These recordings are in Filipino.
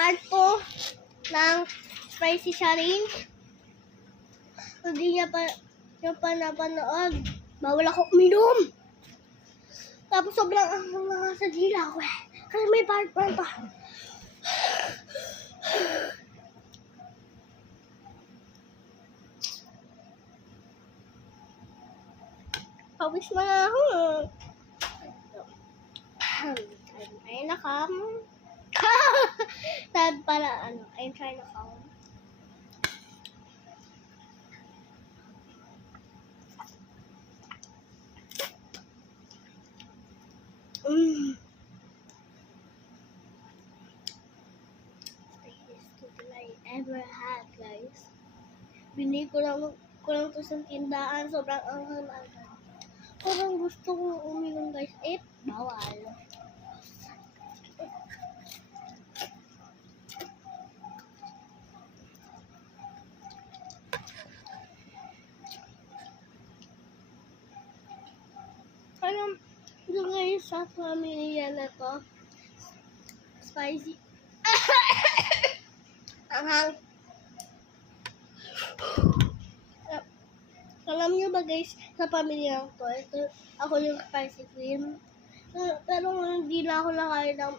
part 2 ng spicy challenge. Hindi niya pa napanood. Bawal ako uminom. Tapos sobrang ang mga sa dila ko eh. Kasi may part 1 pa. Pawis na ako. Ayun na kam. Tad pala ayun try na kam. Ever had, guys. Binili ko lang to sa tindahan. Sobrang anghang. Parang gusto kong uminom, guys. Bawal. Parang yung guys sa pamilya na to, spicy. Anghang. Alam niyo ba guys, sa pamilya ko, ito, ako yung spicy cream. Pero hindi na ako nakain ng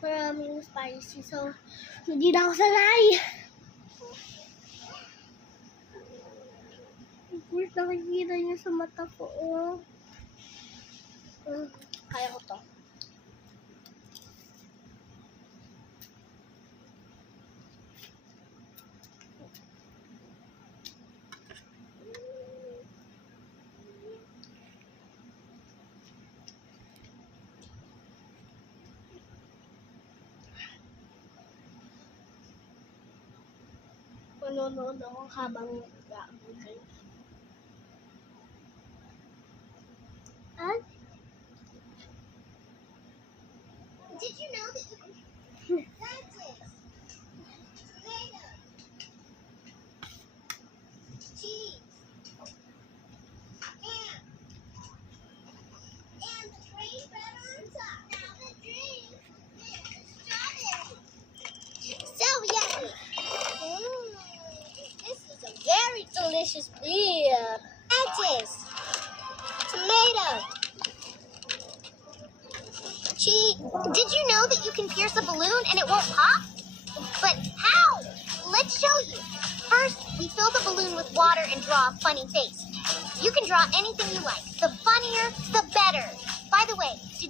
maraming spicy. So, hindi na ako sanay. Of course, nakikita niyo sa mata ko. Kaya ko to. Manonood ako habang nag-aabot kayo. At, did you know that you can lettuce, tomato, cheese, and the cream butter on top. Now the drink is strawberry. So yummy. This is a very delicious beer. Lettuce, tomato, cheese. Did you know that you can pierce a balloon and it won't pop? But how? Let's show you. First, we fill the balloon with water and draw a funny face. You can draw anything you like. The funnier, the better. By the way, did you